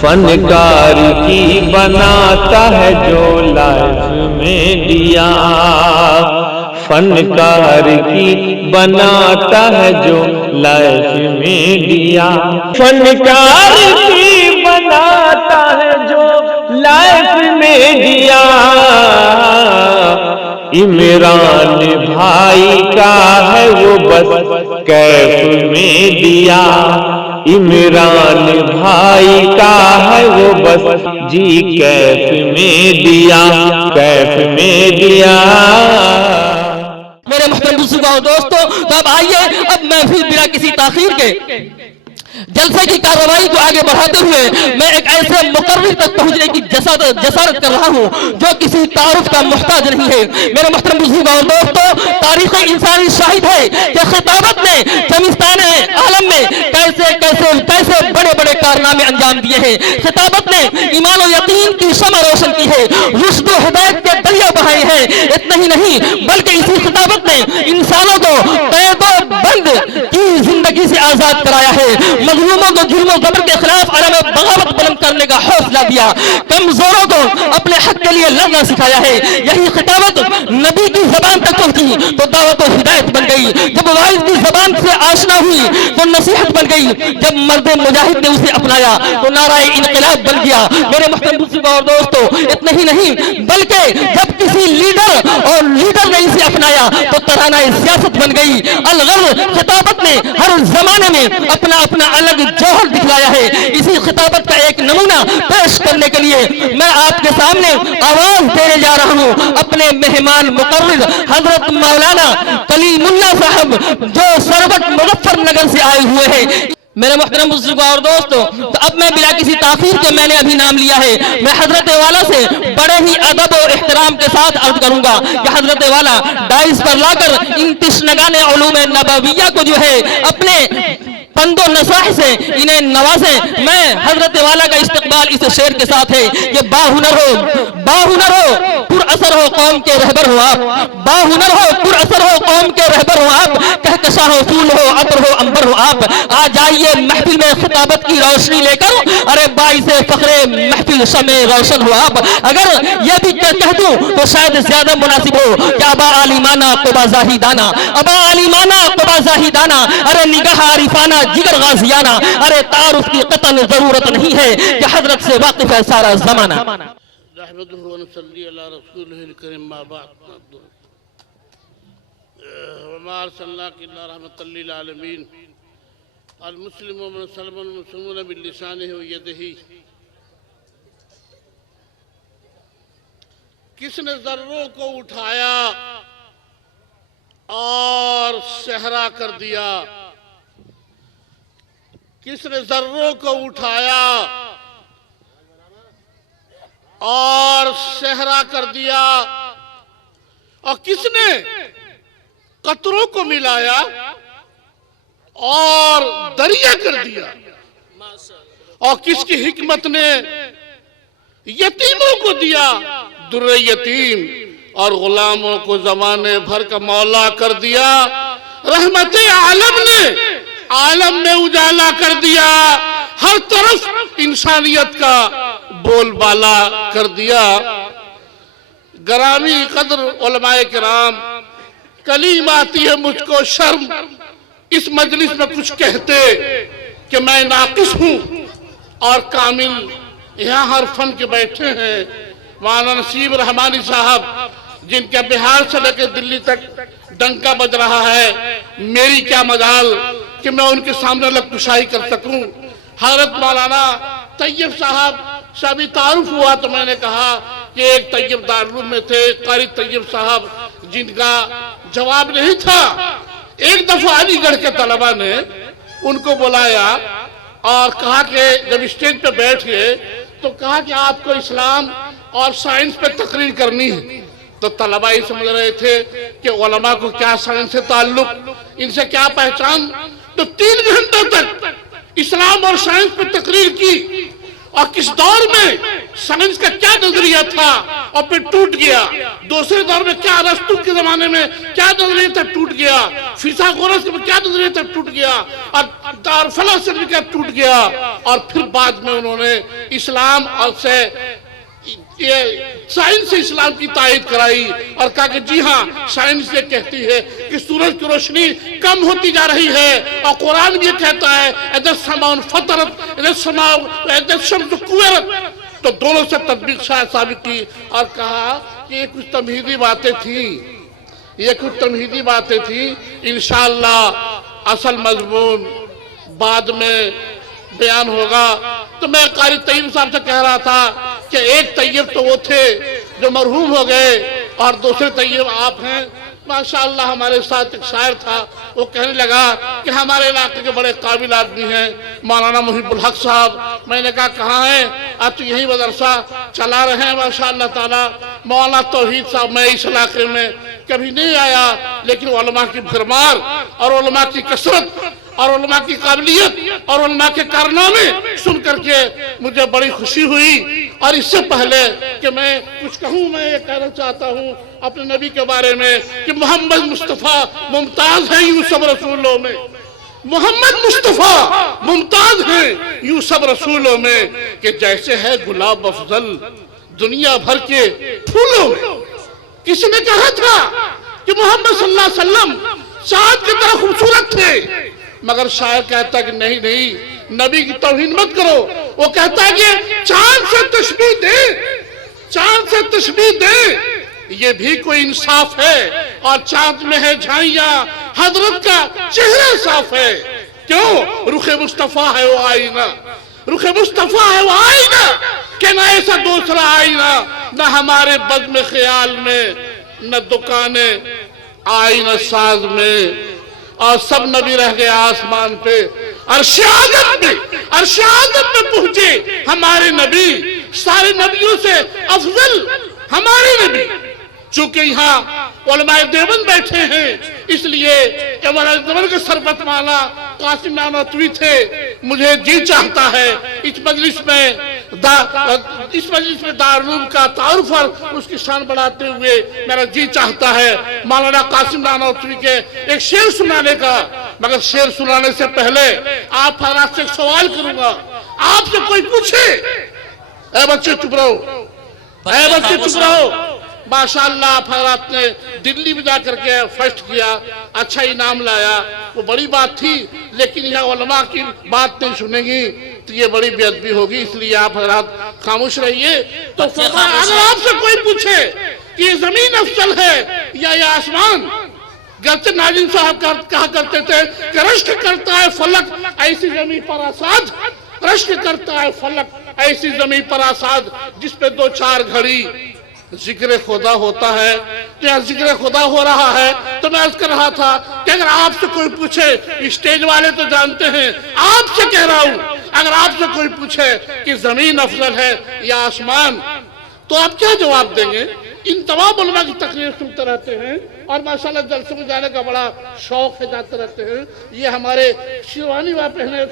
فنکار کی بناتا ہے جو لائف میں دیا، فنکار کی بناتا ہے جو لائف میں دیا، فنکار کی بناتا ہے جو لائف میں دیا، عمران بھائی کا ہے وہ بس کیف میں دیا، عمران بھائی کا ہے وہ بس جی کیف میں دیا، کیف میں دیا۔ میرے محترم بزرگوں دوستوں، تو اب آئیے اب محفل بلا کسی تاخیر کے جلسے کی کارروائی کو آگے بڑھاتے ہوئے میں ایک ایسے مقرر تک پہنچنے کی جسارت کر رہا ہوں جو کسی تعارف کا محتاج نہیں ہے۔ میرے محترم بزرگوں اور دوستوں، تاریخ انسانی شاہد ہے کہ خطابت نے زمستان عالم میں کیسے بڑے بڑے کارنامے انجام دیے ہیں۔ خطابت نے ایمان و یقین کی شمع روشن کی ہے، رشد و ہدایت کے دریا بہائے ہیں۔ اتنا ہی نہیں بلکہ اسی خطابت نے انسانوں کو قید و بند کی زندگی سے آزاد کرایا ہے، مظلوموں کو ظلم و جبر کے خلاف علم بغاوت بلند کرنے کا حوصلہ دیا، کمزوروں کو اپنے حق کے لیے لڑنا سکھایا ہے۔ یہی خطابت نبی کی زبان تک پہنچی تو دعوت و ہدایت بن گئی، جب واعظ کی زبان سے آشنا ہوئی تو نصیحت بن گئی، جب مرد مجاہد نے اسے اپنایا تو نعرہ انقلاب بن گیا۔ میرے محترم بزرگوں اور دوستوں، اتنا ہی نہیں بلکہ جب کسی لیڈر نے اسے اپنایا تو ترانہ سیاست بن گئی۔ الغرض خطابت نے ہر زمانے میں اپنا الگ جوہر دکھلایا ہے۔ اسی خطابت کا ایک نمونہ پیش کرنے کے لیے میں آپ کے سامنے آواز دینے جا رہا ہوں اپنے مہمان مقرر حضرت مولانا کلیم اللہ صاحب جو سربت مظفر نگر سے آئے ہوئے ہیں۔ میرے محترم بزرگوں اور دوستوں، تو اب میں بلا کسی تاخیر کے میں نے ابھی نام لیا ہے، میں حضرت والا سے بڑے ہی ادب و احترام کے ساتھ عرض کروں گا کہ حضرت والا ڈائز پر لا کر ان تشنگان علوم نبویہ کو جو ہے اپنے پند و نصاح سے انہیں نوازیں۔ میں حضرت والا کا استقبال اس شعر کے ساتھ ہے کہ باہنر ہو پر اثر ہو قوم کے رہبر ہو آپ، باہنر ہو پر اثر ہو قوم کے رہبر ہو آپ، کہکشاں ہو پھول ہو عطر ہو عنبر ہو آپ۔ آ جائیے محفل میں خطابت کی روشنی لے کر، ارے باعث فخر محفل شمع روشن ہو آپ۔ اگر یہ بھی کہہ دوں تو شاید زیادہ مناسب ہو کہ ابا علیمانہ قبا زاہدانہ، ابا علیمانہ قبا زاہدانہ، ارے نگاہ عارفانہ جگر غازیانہ، ارے تعارف کی قطعاً ضرورت نہیں ہے کہ حضرت سے واقف ہے سارا زمانہ۔ نحمدہ و نصلی علی رسولہ الکریم ما بعد، وما ارسلناک الا رحمۃ للعالمین، المسلم ومن سلم المسلمون بلسانہ و یدہ۔ کس نے ذروں کو اٹھایا اور صحرا کر دیا، کس نے ذروں کو اٹھایا اور صحرا کر دیا، اور کس نے قطروں کو ملایا اور دریا کر دیا، اور کس کی حکمت نے یتیموں کو دیا در یتیم، اور غلاموں کو زمانے بھر کا مولا کر دیا۔ رحمت عالم نے اجالا کر دیا، ہر طرف انسانیت کا بول بالا کر دیا۔ گرامی قدر علماء کرام، کلیم آتی ہے مجھ کو شرم اس مجلس میں کچھ کہتے کہ میں ناقص ہوں اور کامل۔ یہاں ہر فن کے بیٹھے ہیں مولانا نصیب رحمانی صاحب، جن کے بہار سے لے کے دلی تک ڈنکا بج رہا ہے، میری کیا مجال کہ میں ان کے سامنے لب کشائی کر سکوں۔ حضرت مولانا طیب صاحب سے ابھی تعارف ہوا تو میں نے کہا کہ ایک طیب دارالعلوم میں تھے قاری طیب صاحب، جن کا جواب نہیں تھا۔ ایک دفعہ علی گڑھ کے طلبہ نے ان کو بلایا اور کہا کہ جب اسٹیج پہ بیٹھ گئے تو کہا کہ آپ کو اسلام اور سائنس پہ تقریر کرنی ہے۔ تو طلبہ ہی سمجھ رہے تھے کہ علماء کو کیا سائنس سے تعلق، ان سے کیا پہچان۔ تو 3 گھنٹوں تک اسلام اور سائنس پہ تقریر کی، اور کس دور میں سائنس کا کیا نظریہ تھا، اور پھر ٹوٹ گیا۔ دوسرے دور میں کیا ارسطو کے زمانے میں کیا نظریہ تھا ٹوٹ گیا, فیثاغورس میں کیا نظریہ تھا ٹوٹ گیا, اور دارالفلاسفہ میں کیا ٹوٹ گیا, اور پھر بعد میں انہوں نے اسلام اور سے سائنس اسلام کی تائید کرائی اور کہا کہ جی ہاں سائنس یہ کہتی ہے کہ سورج کی روشنی کم ہوتی جا رہی ہے, اور قرآن بھی یہ کہتا ہے اذا السماء انفطرت اذا الشمس کورت. تو دونوں سے تطبیق ثابت کی اور کہا کہ یہ کچھ تمہیدی باتیں تھیں, یہ کچھ تمہیدی باتیں تھیں, انشاءاللہ اصل مضمون بعد میں بیان ہوگا. تو میں قاری طیب صاحب سے کہہ رہا تھا کہ ایک طیب تو وہ تھے جو مرحوم ہو گئے اور دوسرے طیب آپ ہیں. ماشاءاللہ ہمارے ساتھ ایک شاعر تھا, وہ کہنے لگا کہ ہمارے علاقے کے بڑے قابل آدمی ہیں مولانا محب الحق صاحب. میں نے کہا کہاں ہیں؟ آپ تو یہی مدرسہ چلا رہے ہیں ماشاءاللہ تعالی. مولانا توحید صاحب میں اس علاقے میں کبھی نہیں آیا, لیکن علماء کی بھرمار اور علماء کی کثرت اور علماء کی قابلیت اور علماء کے کارنامے سن کر کے مجھے بڑی خوشی ہوئی. اور اس سے پہلے کہ میں کچھ کہوں, میں یہ کہنا چاہتا ہوں اپنے نبی کے بارے میں کہ محمد مصطفیٰ ممتاز ہیں یوں سب رسولوں میں, محمد مصطفیٰ ممتاز ہیں یوں سب رسولوں میں, کہ جیسے ہے گلاب افضل دنیا بھر کے پھولوں میں. کسی نے کہا تھا کہ محمد صلی اللہ علیہ وسلم چاند کی طرح خوبصورت تھے, مگر شاعر کہتا ہے کہ نہیں نہیں, نبی کی توہین مت کرو. وہ کہتا ہے کہ چاند سے تشبیہ دے, چاند سے تشبیہ دے, یہ بھی کوئی انصاف ہے, اور چاند میں ہے جھائیاں حضرت کا چہرہ صاف ہے. کیوں؟ رخ مصطفیٰ ہے وہ آئینہ, رخ مصطفیٰ ہے وہ آئینہ, کہ نہ ایسا دوسرا آئینہ نہ ہمارے بزم خیال میں, نہ دکانیں آئینہ ساز میں, اور سب نبی رہ گئے آسمان پہ. عرش اعظم میں پہنچے ہمارے نبی, سارے نبیوں سے افضل ہمارے نبی. چونکہ یہاں علماء دیوبند بیٹھے ہیں, اس لیے کہ مولانا دیوبند کے سربت مالا قاسم نانوتوی تھے. مجھے جی چاہتا ہے اس مجلس میں دارالعلوم کا تعارف اور اس کی شان بڑھاتے ہوئے میرا جی چاہتا ہے مولانا قاسم نانوتوی کے ایک شعر سنانے کا. مگر شعر سنانے سے پہلے آپ حضرات سے ایک سوال کروں گا. آپ سے کوئی پوچھے, اے بچے چپ رہو, اے بچے چپ رہو. ماشاءاللہ آپ حضرات نے دلی میں جا کر کے فرسٹ کیا, اچھا انعام لایا, وہ بڑی بات تھی, لیکن یہاں علماء کی بات نہیں سنیں گی تو یہ بڑی بے ادبی ہوگی, اس لیے آپ حضرات خاموش رہیے. تو اگر آپ سے کوئی پوچھے کہ یہ زمین افضل ہے یا یہ آسمان, گرچہ ناظم صاحب کہا کرتے تھے کہ رشک کرتا ہے فلک ایسی زمین پر آساد, رشک کرتا ہے فلک ایسی زمین پر آساد, جس پہ دو چار گھڑی ذکر خدا ہوتا ہے. تو یہاں ذکر خدا ہو رہا ہے, تو میں عرض کر رہا تھا کہ اگر آپ سے کوئی پوچھے, اسٹیج والے تو جانتے ہیں, آپ سے کہہ رہا ہوں, اگر آپ سے کوئی پوچھے کہ زمین افضل ہے یا آسمان, تو آپ کیا جواب دیں گے؟ ان تمام علماء کی تقریر سنتے رہتے ہیں اور ماشاءاللہ جلسے میں جانے کا بڑا شوق ہے, جاتے رہتے ہیں. یہ ہمارے شیروانی وہاں پہنے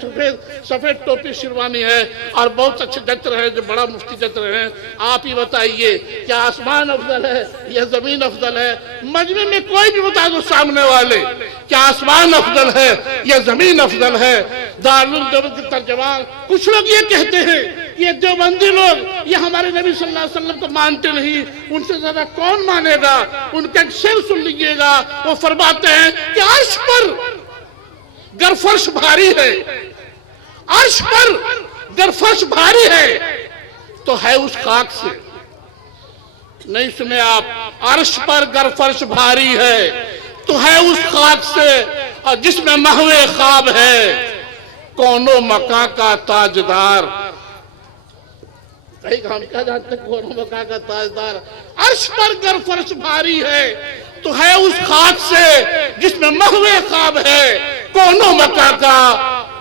سفید ٹوپی شیروانی ہے, اور بہت اچھے جج رہے ہیں, جو بڑا مفتی جج رہے ہیں. آپ ہی بتائیے کیا آسمان افضل ہے یا زمین افضل ہے؟ مجمع میں کوئی بھی بتا دو سامنے والے, کیا آسمان افضل ہے یا زمین افضل ہے؟ دارالعلوم دیوبند کے ترجمان کچھ لوگ یہ کہتے ہیں یہ دیوبندی لوگ یہ ہمارے نبی صلی اللہ علیہ وسلم کو مانتے نہیں, ان سے زیادہ کون مانے گا؟ ان کا ایک شعر سن لیجئے گا, وہ فرماتے ہیں کہ عرش پر گر فرش بھاری ہے, عرش پر گر فرش بھاری ہے تو ہے اس خاک سے. نہیں سنے آپ؟ عرش پر گر فرش بھاری ہے تو ہے اس خاک سے, اور جس میں محو خواب ہے کونو مکان کا تاجدار. ہم کیا جانتے ہیں کونو مکان کا تاجدار؟ عرش پر گر فرش بھاری ہے تو ہے اس خاک سے جس میں محو خواب ہے کونو مکان کا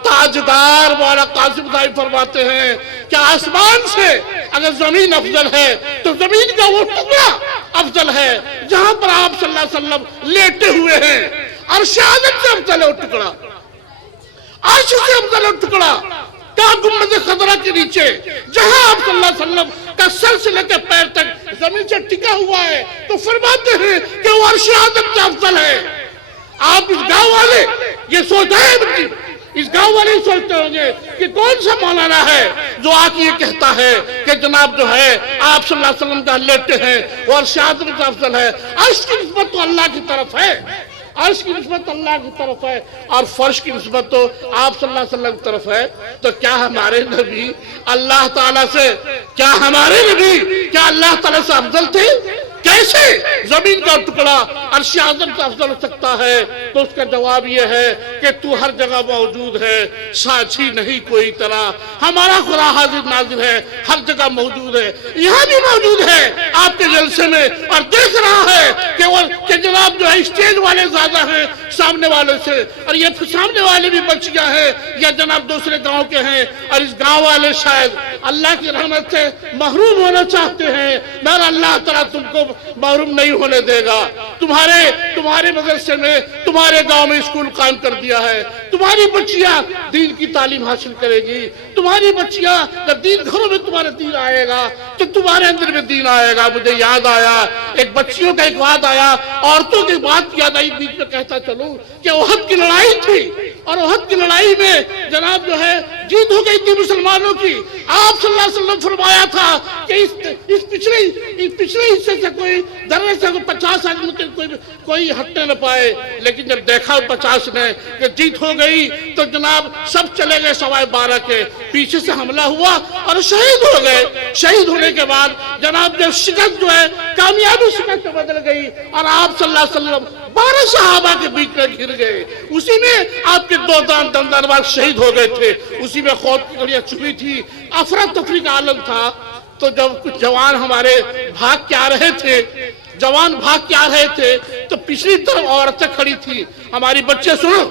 تاجدار. مولانا قاسم صاحب فرماتے ہیں کہ آسمان سے اگر زمین افضل ہے تو زمین کا وہ ٹکڑا افضل ہے جہاں پر آپ صلی اللہ علیہ وسلم لیٹے ہوئے ہیں. عرش اعظم سے افضل ہے وہ ٹکڑا, عرش سے افضل ہے وہ ٹکڑا. کیا گنبد خضرا کے نیچے جہاں آپ صلی اللہ علیہ وسلم کا سر سے لے کے پیر تک जमीन से टिका हुआ है तो फरमाते हैं कि वो अर्श आज़म से अफजल है। आप इस गांव वाले ये सोचते हैं, इस गांव वाले सोचते होंगे कि कौन सा मौलाना है जो आके ये कहता है कि जनाब जो है आप सल्लल्लाहु अलैहि वसल्लम का लेटे हैं और अर्श आज़म से अफजल है। अर्श की निस्बत तो अल्लाह की तरफ है, अर्श की निस्बत अल्लाह की तरफ है और फर्श की निस्बत तो आप सल्लल्लाहु अलैहि वसल्लम की तरफ है। तो क्या हमारे नबी अल्लाह ताला से, क्या हमारे नबी क्या अल्लाह ताला से अफजल थे? कैसे जमीन का टुकड़ा अर्श आज़म से अफजल हो सकता है? तो उसका जवाब यह है कि तू हर जगह मौजूद है, साझी नहीं कोई तरह। हमारा खुदा हाजिर नाजिर है, हर जगह मौजूद है, यहाँ भी मौजूद है आपके जलसे में और देख रहा है कि जनाब जो है स्टेज वाले ज्यादा हैं सामने वालों से, और ये सामने वाले भी बच्चियां हैं या जनाब दूसरे गांव के हैं, और इस गांव वाले शायद अल्लाह की रहमत से महरूम होना चाहते हैं, मगर अल्लाह ताला तुमको महरूम नहीं होने देगा। तुम्हारे मदरसे में, तुम्हारे गांव में स्कूल कायम कर दिया है, तुम्हारी बच्चियां दीन की तालीम हासिल करेगी, तुम्हारी बच्चियां जब दीन घरों में तुम्हारे दीन आएगा तो तुम्हारे अंदर में दीन आएगा। मुझे याद आया एक बच्चियों का एक बात आया, औरतों की बात याद आई, बीच में कहता चलूं कि ओहद की लड़ाई थी और ओहद की लड़ाई में जनाब जो है जीत हो गई थी मुसलमानों की। आप सल्लल्लाहु अलैहि वसल्लम फरमाया था कि इस पिछले हिस्से से कोई दर्रे से 50 आदमी कोई हटने न पाए, लेकिन जब देखा 50 ने कि जीत हो गई तो जनाब सब चले गए सवाए 12 के, पीछे से हमला हुआ और शहीद हो गए। शहीद होने के बाद जनाब जब शिकस्त जो है कामयाबी शिकस्त बदल गई और आप सल्लल्लाहु अलैहि वसल्लम 12 सहाबा के बीच में घिर गए। उसी में आपके 2 दंदानवार शहीद हो गए थे, उसी में खौफ की घड़ियां छुपी थी, अफरा तफरी का आलम था। तो जब कुछ जवान हमारे भाग के आ रहे थे, जवान भाग के आ रहे थे तो पिछली तरफ औरतें खड़ी थी। हमारी बच्चे सुनो,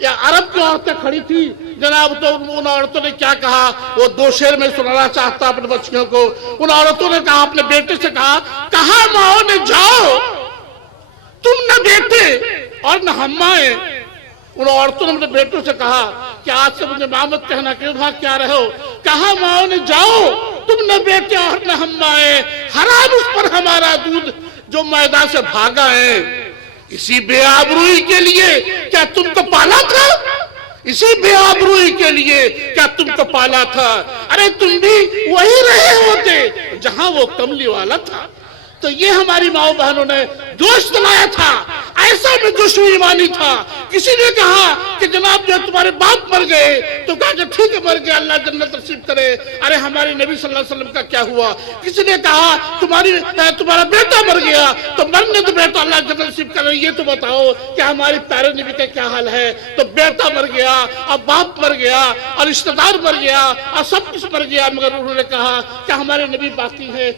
या अरब की औरतें खड़ी थी जनाब। तो उन औरतों ने क्या कहा, वो 2 शेर में सुनाना चाहता अपने बच्चियों को। उन औरतों ने कहा, अपने बेटे से कहा माओ ने जाओ, तुम न बेटे और न हम्माएं। उन औरतों ने अपने बेटों से कहा कि आज से मुझे मामत कहना, क्यों भाग क्या रहे हो? कहा माओ ने जाओ, तुम न बेटे और न हम्माएं, हराम उस पर हमारा दूध जो मैदान से भागा है। इसी बेआबरूई के लिए क्या तुमको पाला था? इसी बेआबरूई के लिए क्या तुमको पाला था? अरे तुम भी वही रहे होते जहां वो कमली वाला था। तो ये हमारी माओ बहनों ने जोश दिलाया था, ऐसा में जोश ईमानी था। किसी ने कहा कि जनाब जो तुम्हारे बाप मर गए, तो कहा कि ठीक है मर गए, अल्लाह जन्नत नसीब करे। अरे हमारे नबी सल्लल्लाहु अलैहि वसल्लम का क्या हुआ? किसी ने कहा तुम्हारा बेटा मर गया, तो मरने तो बेटा अल्लाह जन्नत नसीब करे। ये तो बताओ कि हमारे प्यारे नबी का क्या हाल है? तो बेटा मर गया और बाप मर गया और रिश्तेदार मर गया और सब कुछ मर गया, मगर उन्होंने कहा कि हमारे नबी बाकी है।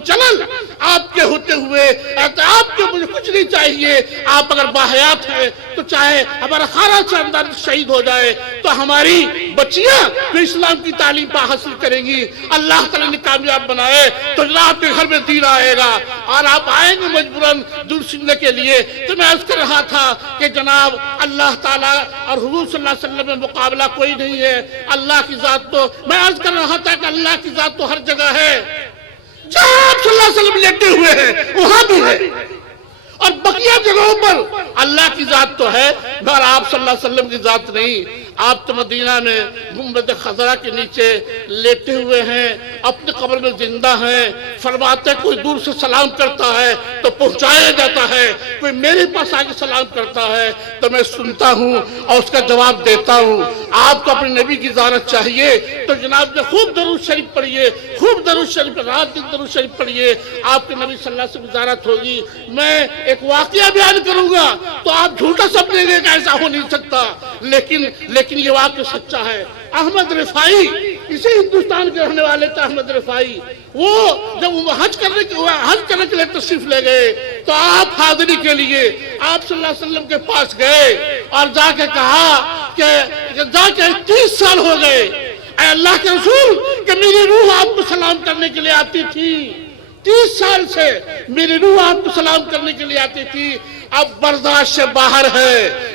चलल आपके होते हुए आपके मुझे कुछ नहीं चाहिए। आप अगर बाहयात हैं तो चाहे हमारा खारा खानदान शहीद हो जाए, तो हमारी बच्चियां जो इस्लाम की तालीम पा हासिल करेंगी, अल्लाह ताला ने कामयाब बनाए तो आपके घर में दीन आएगा और आप आएंगे मजबूरन दूर सुनने के लिए। तो मैं अर्ज कर रहा था कि जनाब अल्लाह ताला और हुजूर सल्लल्लाहु अलैहि वसल्लम में मुकाबला कोई नहीं है। अल्लाह की जात तो मैं अर्ज कर रहा था कि अल्लाह की जात तो हर जगह है, जहां आप सल्लल्लाहु अलैहि वसल्लम लेटे हुए हैं वहां भी है, और बकिया जगहों पर अल्लाह की जात तो है मगर आप सल्लल्लाहु अलैहि वसल्लम की जात नहीं। आप तो मदीना में गुंबद खजरा के नीचे लेटे हुए हैं, अपने कब्र में जिंदा हैं। फरमाते कोई दूर से सलाम करता है तो पहुंचाया जाता है, कोई मेरे पास आके सलाम करता है तो मैं सुनता हूं और उसका जवाब देता हूं। आपको अपने नबी की ज़ियारत चाहिए तो जनाब ने खूब दरूद शरीफ पढ़िए, खूब दरूद शरीफ, रात दिन दरूद शरीफ पढ़िए, आपके नबी सल्लल्लाहु अलैहि वसल्लम की ज़ियारत होगी। मैं एक वाकया बयान करूंगा तो आप झूठा समझेंगे कि ऐसा हो नहीं सकता, लेकिन ये वाक्य सच्चा है। अहमद रिफाई, इसी हिंदुस्तान के रहने वाले थे अहमद रिफाई, वो जब हज करने के लिए तशरीफ ले गए तो आप हाजिरी के लिए आप सल्लल्लाहु अलैहि वसल्लम के पास गए और जाके कहा कि जाके 30 साल हो गए अल्लाह के रसूल कि मेरी रूह आपको सलाम करने के लिए आती थी, 30 साल से मेरी रूह आपको सलाम करने के लिए आती थी, अब बर्दाश्त से बाहर है,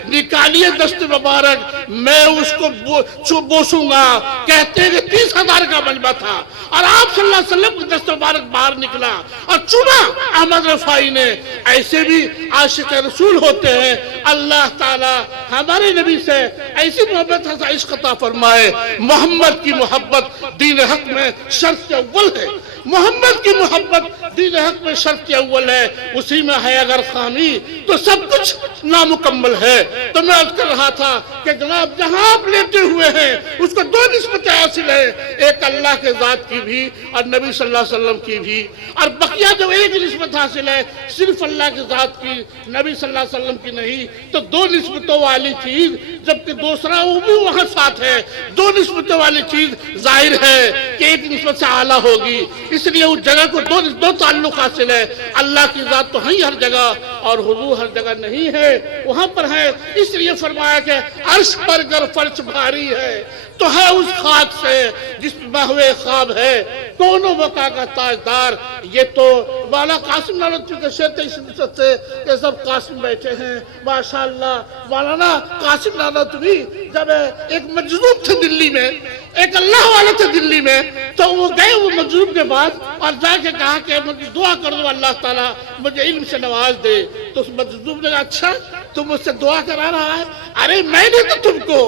निकालिए दस्त मुबारक, मैं उसको बोसूंगा। कहते हैं कि 30,000 سرکار کا مجمع تھا اور آپ صلی اللہ علیہ وسلم کا دست مبارک باہر نکلا اور چنا احمد رفاعی نے. ایسے بھی عاشق رسول ہوتے ہیں. اللہ تعالی ہمارے نبی سے ایسی محبت ہے عشق عطا فرمائے. محمد کی محبت دین حق میں شرط اول ہے. محمد کی محبت دین حق میں شرط اول ہے. اسی میں ہے اگر خامی تو سب کچھ نامکمل ہے. تو میں عرض کر رہا تھا کہ جناب جہاں آپ لیتے ہوئے ہیں اس کو دو نسبتیں حاصل ہیں, ایک اللہ کے ذات کی بھی اور نبی صلی اللہ علیہ وسلم کی بھی, اور بقیہ جو ایک نسبت حاصل ہے صرف اللہ کے ذات کی نبی صلی اللہ علیہ وسلم کی نہیں. تو دو نسبتوں والی چیز جبکہ دوسرا وہ بھی وہاں ساتھ ہے, دو نسبتوں والی چیز ظاہر ہے کہ ایک نسبت سے اعلیٰ ہوگی. اس لیے اس جگہ کو دو تعلق حاصل ہے. اللہ کی ذات تو ہے ہر جگہ اور حضور ہر جگہ نہیں ہے, وہاں پر ہے. اس لیے فرمایا کہ عرش پر گر فرش بھاری ہے تو ہے اس خاک سے جس پہ بہوے خواب ہے کونوں وقع کا تاجدار. یہ تو والا قاسم نانوتوی کے شعر اس نسبت سے کہ سب قاسم بیٹھے ہیں ماشاءاللہ. مولانا قاسم نانوتوی جب ایک مجذوب تھے دلی میں, ایک اللہ والے تھے دلی میں, تو وہ گئے وہ مجذوب کے بعد اور جا کے کہا کہ مجھے دعا کر دو اللہ تعالیٰ مجھے علم سے نواز دے. تو اس مجذوب نے کہا اچھا تم مجھ سے دعا کرا رہا ہے؟ ارے میں نے تم کو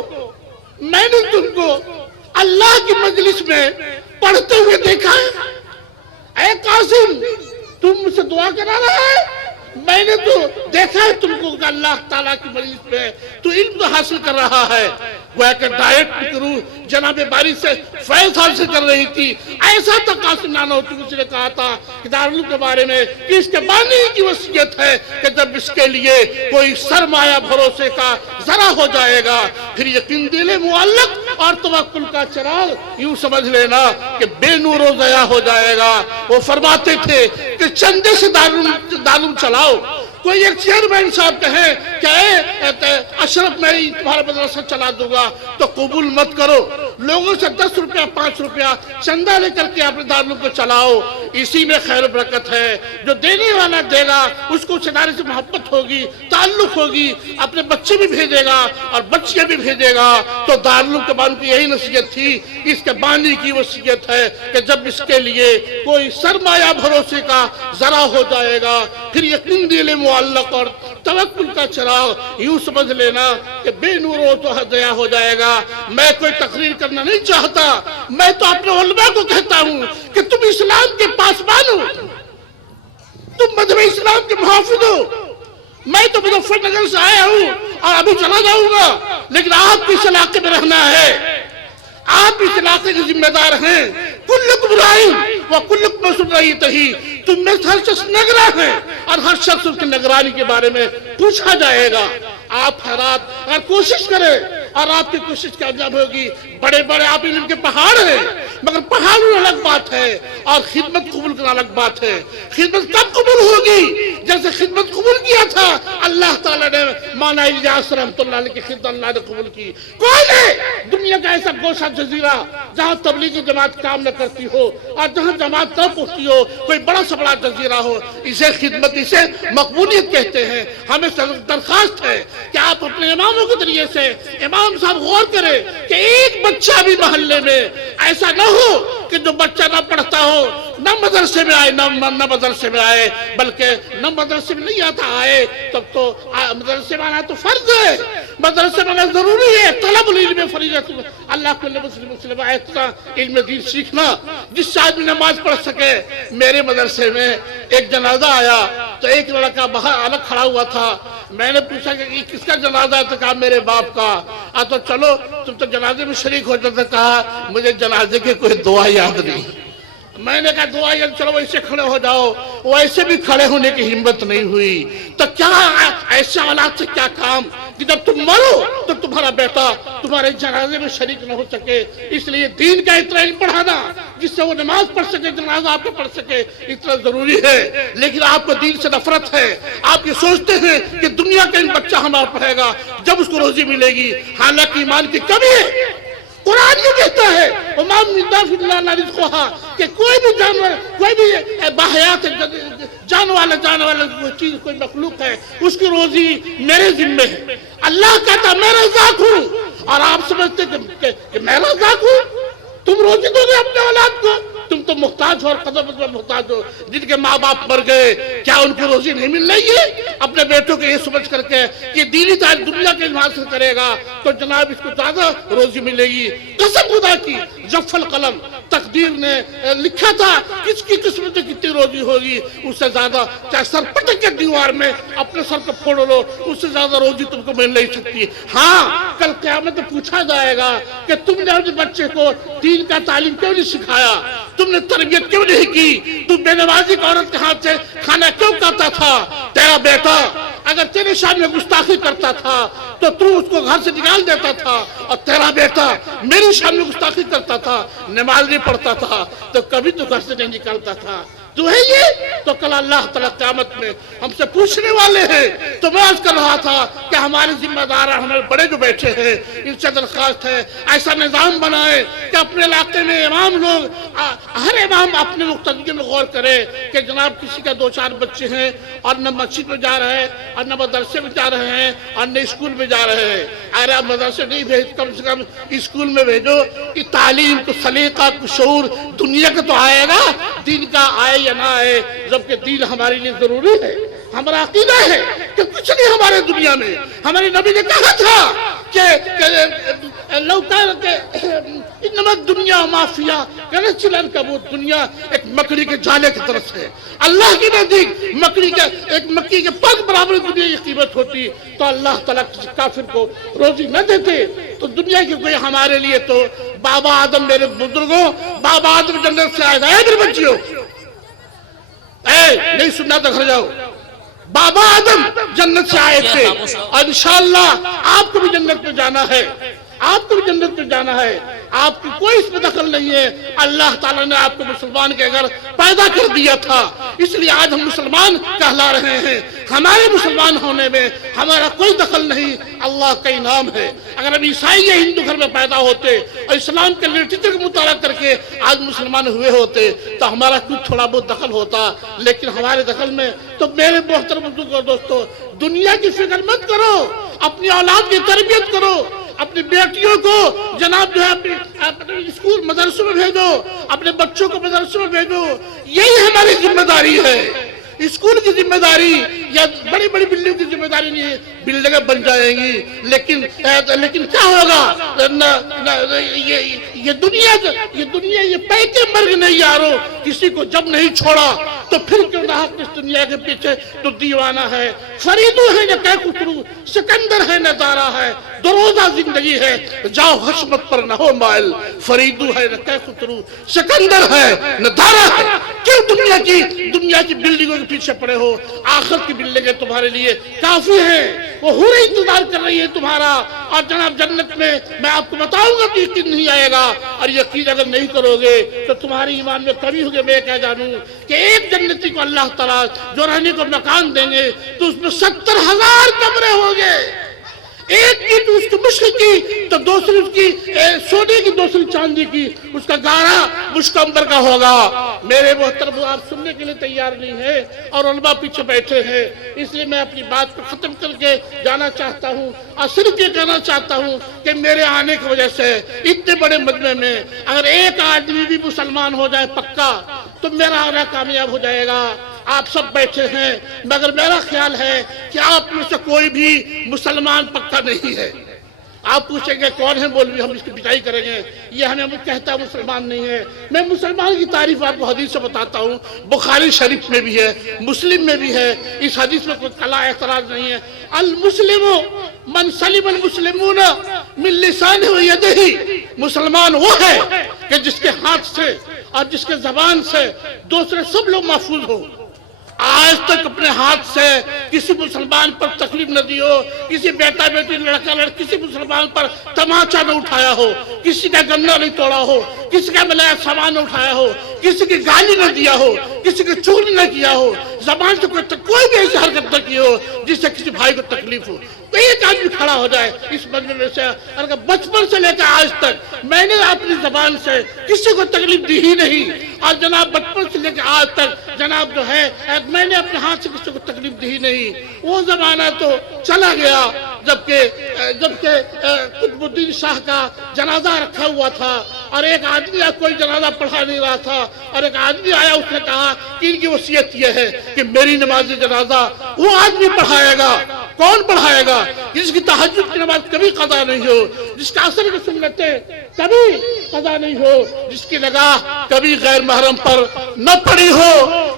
اللہ کی مجلس میں پڑھتے ہوئے دیکھا ہے. اے قاسم تم مجھ سے دعا کرا رہا ہے؟ میں نے تو دیکھا ہے تم کو کہ اللہ تعالیٰ کی مجلس میں تو علم حاصل کر رہا ہے. وہ کہ ڈائریکٹ کروں جناب باری سے فیض حاصل کر رہی تھی. ایسا تھا قاسم نانوتوی اس نے کہا تھا کہ دارالعلوم کے بارے میں کہ اس کے بانی کی وصیت ہے کہ جب اس کے لیے کوئی سرمایہ بھروسے کا ذرا ہو جائے گا پھر یقین دل معلق اور توکل کا چراغ یوں سمجھ لینا کہ بے نور و ضیاء ہو جائے گا. وہ فرماتے تھے کہ چندے سے دارالعلوم چلاؤ. کوئی ایک چیئرمین صاحب کہیں کہ اے اشرف میں تمہارا مدرسہ چلا دوں گا تو قبول مت کرو. لوگوں سے 10 روپیہ 5 روپیہ چندہ لے کر کے اپنے دارالعلوم کو چلاؤ. اسی میں خیر و برکت ہے. جو دینے والا دے گا اس کو اس ادارے سے محبت ہوگی, تعلق ہوگی, اپنے بچے بھی بھیجے گا اور بچیاں بھی بھیجے گا. تو دارالعلوم کے بانی کی یہی نصیحت تھی. اس کے بانی کی وصیت ہے کہ جب اس کے لیے کوئی سرمایہ بھروسے کا ذرا ہو جائے گا پھر یقین دل معلق اور توکل کا چراغ یوں سمجھ لینا کہ بے نور و ضیاء ہو جائے گا. میں کوئی تقریر کرنا نہیں چاہتا, میں تو اپنے علماء کو کہتا ہوں کہ تم اسلام کے پاسبان ہو, تم مذہب اسلام کے محافظ ہو. میں تو مظفر نگر سے آیا ہوں اور ابھی چلا جاؤں گا, لیکن آپ اس علاقے میں رہنا ہے, آپ اس علاقے کے ذمہ دار ہیں. کلکم راعٍ وکلکم مسئول رعیتہ. تم میں ہر شخص نگراں ہے اور ہر شخص اس کی نگرانی کے بارے میں پوچھا جائے گا. آپ حضرات اگر کوشش کریں اور آپ کی کوشش کامیاب ہوگی. بڑے بڑے آپ علم کے پہاڑ ہیں مگر پہاڑوں الگ بات ہے اور خدمت قبول کرنا الگ بات ہے. خدمت کب قبول ہوگی؟ جیسے خدمت قبول کیا تھا اللہ تعالیٰ نے مولانا الیاس رحمۃ اللہ علیہ کی خدمت اللہ نے قبول کی. کون ہے دنیا کا ایسا گوشہ جزیرہ جہاں تبلیغی جماعت کام نہ کرتی ہو اور جہاں جماعت نہ پہنچتی ہو؟ کوئی بڑا سا بڑا جزیرہ ہو. اسے خدمت, اسے مقبولیت کہتے ہیں. ہمیں درخواست ہے کہ آپ اپنے اماموں کے ذریعے سے امام صاحب غور کریں کہ ایک بچہ بھی محلے میں ایسا نہ ہو کہ جو بچہ نہ پڑھتا ہو, نہ مدرسے میں آئے نہ مدرسے میں آئے, بلکہ نہ مدرسے میں نہیں آتا آئے. تب تو مدرسے میں آنا تو فرض ہے, مدرسے میں آنا ضروری ہے. طلب العلم فریضۃ اللہ کو مسلم ایسا علم دین سیکھنا جس سے آدمی نماز پڑھ سکے. میرے مدرسے میں ایک جنازہ آیا تو ایک لڑکا باہر الگ کھڑا ہوا تھا. میں نے پوچھا کہ یہ کس کا جنازہ ہے؟ تو کہا میرے باپ کا. تو چلو تم تو جنازے میں شریک ہو جاتے. کہا مجھے جنازے کی کوئی دعا یاد نہیں. میں نے کہا دعا یاد, چلو ایسے کھڑے ہو جاؤ. ویسے بھی کھڑے ہونے کی ہمت نہیں ہوئی. تو کیا ایسے حالات سے کیا کام کہ جب تم مرو تو تمہارا بیٹا تمہارے جنازے میں شریک نہ ہو سکے. اس لیے دین کا اتنا علم پڑھانا جس سے وہ نماز پڑھ سکے, جنازہ آپ کو پڑھ سکے, اتنا ضروری ہے. لیکن آپ کو دین سے نفرت ہے. آپ یہ سوچتے ہیں کہ دنیا کا ایک بچہ ہمارا پڑھے گا جب اس کو روزی ملے گی. حالانکہ ایمان کی کمی ہے. قرآن یہ کہتا ہے امام مدافع اللہ نہ رزقہا کہ کوئی بھی جانور, کوئی بھی باحیات جان والا کوئی چیز, کوئی مخلوق ہے, اس کی روزی میرے ذمہ ہے. اللہ کہتا میں رزاق ہوں اور آپ سمجھتے کہ میں رزاق ہوں. तुम रोजी दोगे अपने औलाद को? तुम तो मुहताज हो और कदम में मुहताज हो। जिनके माँ बाप मर गए, क्या उनको रोजी नहीं मिल रही है? अपने बेटों को ये समझ करके कि दीनी तालीम दुनिया के हासिल करेगा तो जनाब इसको ज्यादा रोजी मिलेगी। कसम खुदा की, जफ़ल कलम तकदीर ने लिखा था किसकी किस्मत में कितनी रोजी होगी, उससे ज्यादा चाहे सर पटक के दीवार में अपने सर को फोड़ लो, उससे ज्यादा रोजी तुमको मिल नहीं सकती। हाँ, कल क़यामत में पूछा जाएगा कि तुमने अपने बच्चे को दीन का तालीम क्यों नहीं सिखाया, तुमने तरबियत क्यों नहीं की, तुम बेनमाजी औरत के हाथ से खाना क्यों खाता था? तेरा बेटा अगर तेरे सामने गुस्ताखी करता था तो तू उसको घर से निकाल देता था, और तेरा बेटा मेरे सामने गुस्ताखी करता था, नमाज नहीं पढ़ता था तो कभी तो घर से नहीं निकलता था। तो है ये तो कल अल्लाह ताला क़यामत में हमसे पूछने वाले हैं। तो मैं अर्ज कर रहा था कि हमारे जिम्मेदार हमारे बड़े जो बैठे हैं इनसे दरख्वास्त है ऐसा निज़ाम बनाए कि अपने इलाके में इमाम लोग हर इमाम अपने मुक़्तदी में गौर करे कि जनाब किसी का 2-4 बच्चे हैं और न मस्जिद में जा रहे हैं और न मदरसे में जा रहे हैं और न स्कूल में जा रहे हैं। अरे आप मदरसे नहीं भेज, कम से कम स्कूल में भेजो कि तालीम को सलीका को शऊर दुनिया का तो आएगा, दीन का आए या ना आए, जबकि दीन हमारे लिए जरूरी है। हमारा अकीदा है कि कुछ नहीं हमारे दुनिया में। हमारे नबी ने कहा था कि दुनिया माफिया चिलन का वो दुनिया एक मकड़ी के जाले की तरफ है। अल्लाह के नजदीक मकड़ी के एक मक्खी के पग बराबर दुनिया की कीमत होती तो अल्लाह ताला किसी काफिर को रोजी न देते। तो दुनिया की कोई हमारे लिए तो बाबा आदम, मेरे बुजुर्गों, बाबा आदम जन्नत से आए मेरे बच्चियों, नहीं सुनना तो घर जाओ। बाबा आदम जन्नत से आए थे और इंशाअल्लाह आपको भी जन्नत में जाना है, आपको भी जन्नत में जाना है। आपकी कोई इसमें दखल नहीं है। अल्लाह ताला ने आपको मुसलमान के घर पैदा कर दिया था, इसलिए आज हम मुसलमान कहला रहे हैं। हमारे मुसलमान होने में हमारा कोई दखल नहीं, अल्लाह का इनाम है। अगर हम ईसाई या हिंदू घर में पैदा होते और इस्लाम के लिटरेचर का मुताला करके आज मुसलमान हुए होते तो हमारा कुछ थोड़ा बहुत दखल होता, लेकिन हमारे दखल में तो मेरे मोहतरम दोस्तों, दुनिया की फिक्र मत करो, अपनी औलाद की तरबियत करो, अपनी बेटियों को जनाब जो है अपने स्कूल मदरसों में भेजो, अपने बच्चों को मदरसों में भेजो। यही हमारी जिम्मेदारी है। स्कूल की जिम्मेदारी या बड़ी बड़ी बिल्डिंग की जिम्मेदारी नहीं है। बिल्डिंगें बन जाएंगी लेकिन क्या होगा? ये दुनिया ये पैके मर्ग नहीं यारो, किसी को जब नहीं छोड़ा तो फिर क्यों ना इस दुनिया के पीछे तो दीवाना है। फरीदू है न कैकुतरू, सिकंदर है न दारा है, दरोजा जिंदगी है जाओ हशमत पर न हो माइल। फरीदू है न कैकुतरू, सिकंदर है न दारा है। क्यों दुनिया की बिल्डिंगों के पीछे पड़े हो? आखिरत की बिल्डिंगें तुम्हारे लिए काफी है, वो हुरे इंतजार कर रही है तुम्हारा। और जनाब जन्नत में मैं आपको बताऊंगा कि यकीन नहीं आएगा, और यकीन अगर नहीं करोगे तो तुम्हारी ईमान में कमी होगी। मैं क्या जानूं कि एक जन्नती को अल्लाह ताला जो रहने को मकान देंगे तो उसमें 70,000 कमरे होंगे। एक की तो उसकी मुश्किल की तो दूसरी उसकी सोने की, दूसरी चांदी की, उसका गारा मुश्कंबर का होगा। मेरे मोहतरम आप सुनने के लिए तैयार नहीं है और उलमा पीछे बैठे हैं, इसलिए मैं अपनी बात को खत्म करके जाना चाहता हूँ और सिर्फ ये कहना चाहता हूँ कि मेरे आने की वजह से इतने बड़े मजमे में अगर एक आदमी भी मुसलमान हो जाए पक्का तो मेरा आना कामयाब हो जाएगा। आप सब बैठे हैं, मगर मेरा ख्याल है कि आप में से कोई भी मुसलमान पक्का नहीं है। आप पूछेंगे कौन है मौलवी, हम इसकी पिटाई करेंगे, ये हमें कहता है मुसलमान नहीं है। मैं मुसलमान की तारीफ आपको हदीस से बताता हूँ, बुखारी शरीफ में भी है, मुस्लिम में भी है। इस हदीस में कोई कला एतराज नहीं है। अल मुस्लिमो मन सलिम अल मुस्लिमून मिन लिसानिही व यदिही, मुसलमान वो है कि जिसके हाथ से और जिसके जबान से दूसरे सब लोग महफूज हो। आज तक अपने हाथ से किसी मुसलमान पर तकलीफ न दी हो, किसी बेटा बेटी लड़का लड़की किसी मुसलमान पर तमाचा न उठाया हो, किसी का गन्ना नहीं तोड़ा हो, किसी का मिलाया सामान न उठाया हो, किसी की गाली न दिया हो, किसी की चुगली न किया हो, जबान से कोई भी ऐसी हरकत न की हो जिससे किसी भाई को तकलीफ हो। तो एक आदमी खड़ा हो जाए इस मजमे से, अगर बचपन से लेकर आज तक मैंने अपनी जबान से किसी को तकलीफ दी ही नहीं, और जनाब बचपन से लेकर आज तक जनाब जो है मैंने अपने हाथ से किसी को तकलीफ दी ही नहीं। वो जमाना तो चला गया जबकि कुतुबुद्दीन शाह का जनाजा रखा हुआ था और एक आदमी कोई जनाजा पढ़ा नहीं रहा था और एक आदमी आया, उसने कहा कि इनकी वसीयत यह है कि मेरी नमाज जनाजा वो आदमी पढ़ाएगा। कौन पढ़ाएगा? जिसकी तहज्जुद की नमाज कभी कदा नहीं हो, जिसका असर की सुन्नतें कभी कदा नहीं हो, जिसकी निगाह कभी गैर महरम पर न पड़ी हो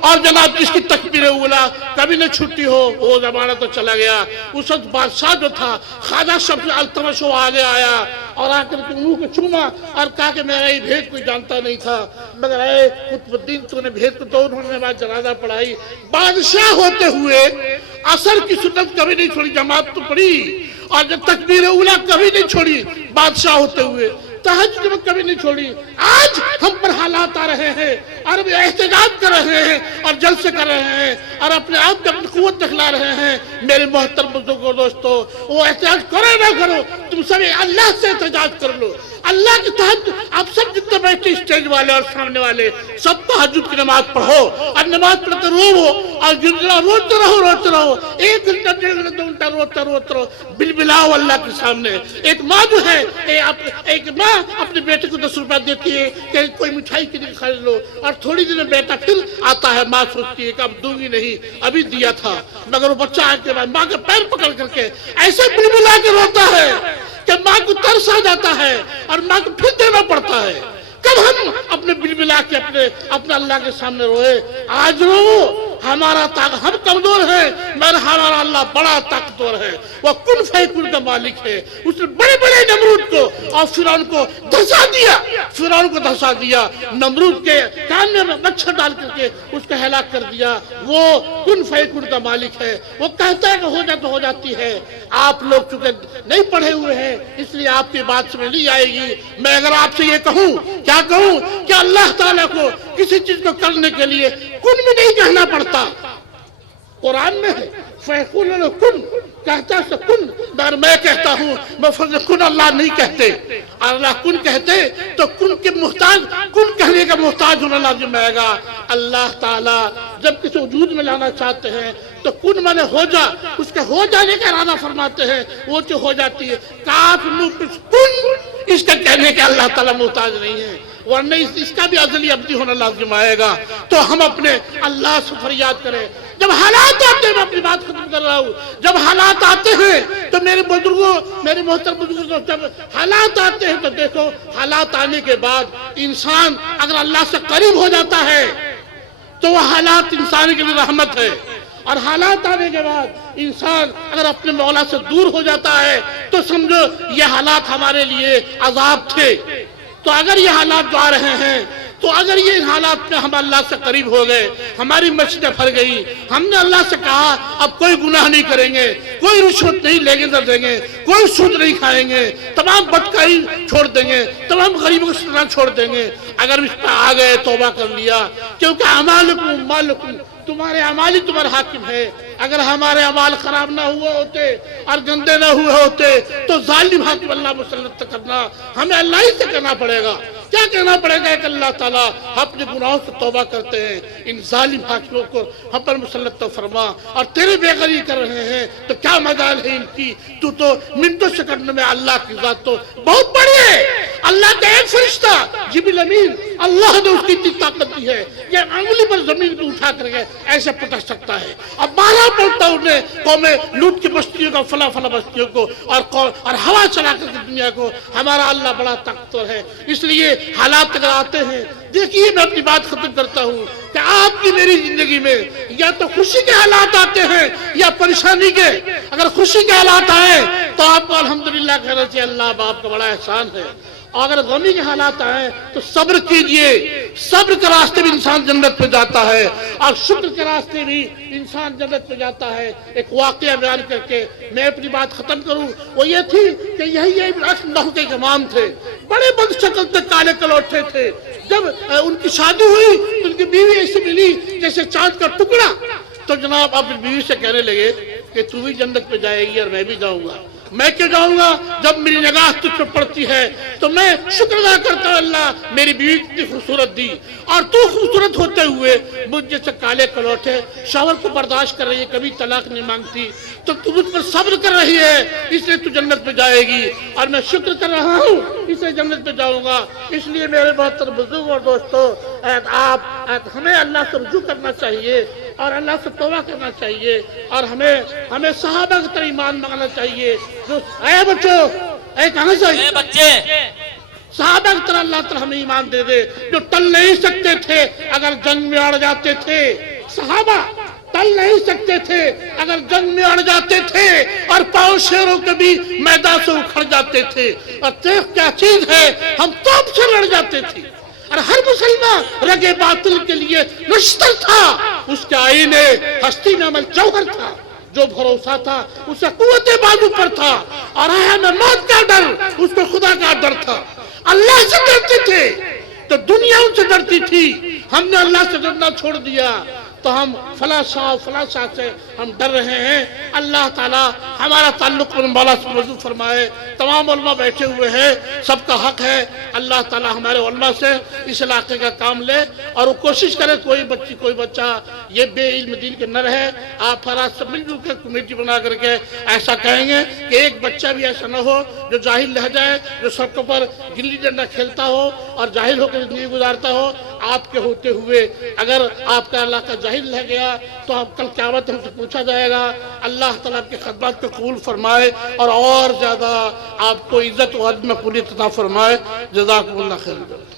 और जनाब जिसकी तकबीर उला कभी न छुट्टी हो। वो जमाना तो चला गया। उस वक्त बादशाह जो था ख्वाजा शम्स अल-तमश आगे आया और आकर के मुंह को चूमा और कहा कि मेरा ये भेद कोई जानता नहीं था, मगर कुतुबुद्दीन तूने भेद को तो उन्होंने नमाज जनाजा पढ़ाई। बादशाह होते हुए असर की सुन्नत कभी नहीं छोड़ी, जमात तो पड़ी और जब तकबीर उला कभी नहीं छोड़ी, बादशाह होते हुए तहज्जुद कभी नहीं छोड़ी। आज हम पर हालात आ रहे हैं और एहतजाज कर रहे हैं और जलसे कर रहे हैं और अपने आप को अपनी कुव्वत दिखला रहे हैं। मेरे मोहतरम बुजुर्गों, दोस्तों, वो एहतजाज करो ना करो, तुम सभी अल्लाह से एहतजाज कर लो। अल्लाह के तहत आप सब जितने बैठे स्टेज वाले और सामने वाले सब तहज्जुद की नमाज पढ़ो और नमाज पढ़कर रोवो और रोते रहो। 1 घंटा 1.5 घंटा 2 घंटा रोते रहो, बिलबिलाओ अल्लाह के सामने। एक माँ जो है एक माँ अपने बेटे को 10 रुपया देती है कि कोई मिठाई के लिए खरीद लो और थोड़ी देर में बेटा फिर आता है, माँ सोचती है कि अब दूंगी नहीं, अभी दिया था, मगर वो बच्चा आने के बाद माँ के पैर पकड़ करके ऐसे बिलबिला के रोता है कि माँ को तरस आ जाता है और माँ को फिर देना पड़ता है। कब हम अपने बिलबिला के अपने अल्लाह के सामने रोए? आज रो, हमारा हम कमजोर है मगर हमारा अल्लाह बड़ा ताकतवर है। वो कुन फयकुन का मालिक है। उसने बड़े बड़े नमरूद को और फिरौन को धंसा दिया। नमरूद के कान में मच्छर डाल करके उसको हलाक कर दिया। वो कुन फयकुन का मालिक है। वो कहता है कि हो जा तो हो जाती है। आप लोग चूंकि नहीं पढ़े हुए हैं इसलिए आपकी बात समझ नहीं आएगी। मैं अगर आपसे ये कहूँ, क्या कहूँ कि अल्लाह ताला को किसी चीज को करने के लिए कुन भी नहीं कहना पड़ता। कुरान में है फयकुन कुन, कहता है कुन, मगर मैं कहता हूँ मैं कुन अल्लाह नहीं कहते। अल्लाह कुन कहते तो कुन के मुहताज, कुन कहने का मुहताज होना लाजिम आएगा। अल्लाह ताला जब किसी वजूद में लाना चाहते हैं तो कुन माने हो जा, उसके हो जाने का इरादा फरमाते हैं, वो जो हो जाती है। काफ नून कुन, इसका कहने के अल्लाह ताला मुहताज नहीं है, वरना इसका भी अज़ली अब्दी होना लाजिम आएगा। तो हम अपने अल्लाह से फरियाद करें। जब हालात आते हैं, मैं अपनी बात खत्म कर रहा हूँ, जब हालात आते हैं तो मेरे बुजुर्गों, मेरे मोहतरम बुजुर्गों, जब हालात आते हैं तो देखो, हालात आने के बाद इंसान अगर अल्लाह से करीब हो जाता है तो वह हालात इंसान के लिए रहमत है, और हालात आने के बाद इंसान अगर अपने मौला से दूर हो जाता है तो समझो ये हालात हमारे लिए अजाब थे। तो अगर ये हालात जो आ रहे हैं, तो अगर ये हालात में हम अल्लाह से करीब हो गए, हमारी मस्जिदें भर गई, हमने अल्लाह से कहा अब कोई गुनाह नहीं करेंगे, कोई रिश्वत नहीं लेंगे न देंगे, कोई सूद नहीं खाएंगे, तमाम बदकारी छोड़ देंगे, तमाम गरीबों को सदा छोड़ देंगे। अगर इस पर आ गए, तौबा कर लिया, क्योंकि अमालुकुम मालुकुम, तुम्हारे अमाल ही तुम्हारे हाकिम है। अगर हमारे अमाल खराब ना हुए होते और गंदे ना हुए होते तो जालिम हाकिम अल्लाह मुसल्लत करना हमें अल्लाह ही से करना पड़ेगा। क्या कहना पड़ेगा कि अल्लाह ताला अपने गुनाहों से तौबा करते हैं, इन जालिम हाकिमों को हम पर मुसल्लत तो फरमा, और तेरे बेगरी कर रहे हैं तो क्या मजाल है इनकी। तू तो मिनटों सेकंड में, अल्लाह की जात तो बहुत बड़ी है। अल्लाह का एक फरिश्ता जिब्रील अमीन, अल्लाह ने उसकी इतनी ताकत दी है, ये अंगुली पर जमीन को उठा करके ऐसे पटक सकता है। अब 12 पलटा उन्हें कौमे लूट की बस्तियों को, फला फला बस्तियों को, और हवा चला करके दुनिया को। हमारा अल्लाह बड़ा ताकतवर है। इसलिए हालात अगर आते हैं, देखिए मैं अपनी बात खत्म करता हूँ कि आपकी मेरी जिंदगी में या तो खुशी के हालात आते हैं या परेशानी के। अगर खुशी के हालात आए तो आपको अल्हम्दुलिल्लाह कहना चाहिए, अल्लाह बाप का बड़ा एहसान है। और अगर गमी के हालात आए तो सब्र कीजिए। सब्र के रास्ते भी इंसान जन्नत पे जाता है और शुक्र के रास्ते भी इंसान जन्नत पे जाता है। एक वाकया बयान करके मैं अपनी बात खत्म करूं, वो ये थी कि यही अल्लाह के इमाम थे, बड़े बद शक्ल थे, काले कलौटे थे। जब उनकी शादी हुई तो उनकी बीवी ऐसी मिली जैसे चांद का टुकड़ा। तो जनाब अपनी बीवी से कहने लगे कि तू भी जन्नत पे जाएगी और मैं भी जाऊंगा। میں کیوں جاؤں گا جب میری نگاہ تجھ پر پڑتی ہے تو میں شکر ادا کرتا ہوں اللہ میری بیوی اتنی خوبصورت دی اور تو خوبصورت ہوتے ہوئے مجھ جیسے کالے کلوٹے شوہر کو برداشت کر رہی ہے کبھی طلاق نہیں مانگتی تو تو مجھ پر صبر کر رہی ہے اس لیے تو جنت میں جائے گی اور میں شکر کر رہا ہوں اس لیے جنت میں جاؤں گا اس لیے میرے محترم بزرگ اور دوستو ہمیں اللہ سے رجوع کرنا چاہیے اور اللہ سے توبہ کرنا چاہیے اور ہمیں صحابہ کی طرح ایمان مانگنا چاہیے جو اے بچوں اے کہاں سے اے بچے صحابہ کی طرح اللہ تعالی ہمیں ایمان دے دے جو ٹل نہیں سکتے تھے اگر جنگ میں اڑ جاتے تھے صحابہ ٹل نہیں سکتے تھے اگر جنگ میں اڑ جاتے تھے اور پاؤں شیروں کے بھی میدان سے اکھڑ جاتے تھے اور تیغ کیا چیز ہے ہم توپ سے لڑ جاتے تھے اور ہر مسلمان رگے باطل کے لیے نشتر تھا اس کے آئینے ہستی میں عمل جوہر تھا جو بھروسہ تھا اسے قوت بازو پر تھا اور آیا میں موت کا ڈر اس کو خدا کا ڈر تھا اللہ سے ڈرتے تھے تو دنیا ان سے ڈرتی تھی ہم نے اللہ سے ڈرنا چھوڑ دیا تو ہم فلاں شاہ سے ہم ڈر رہے ہیں اللہ تعالیٰ ہمارا تعلق مولا سے موضوع فرمائے تمام علماء بیٹھے ہوئے ہیں سب کا حق ہے اللہ تعالیٰ ہمارے علماء سے اس علاقے کا کام لے اور وہ کوشش کرے کوئی بچہ یہ بے علم دین کے نہ رہے آپ فرات سب مل جل کے کمیٹی بنا کر کے ایسا کہیں گے کہ ایک بچہ بھی ایسا نہ ہو جو جاہل رہ جائے جو سڑکوں پر گلی ڈنڈا کھیلتا ہو اور جاہل ہو کر زندگی گزارتا ہو آپ کے ہوتے ہوئے اگر آپ کا علاقہ جاہل رہ گیا تو اب کل قیامت ہم سے پوچھا جائے گا اللہ تعالیٰ آپ کی خدمات کو قبول فرمائے اور زیادہ آپ کو عزت و عدم قبولیت عطا فرمائے جزاکم اللہ خیر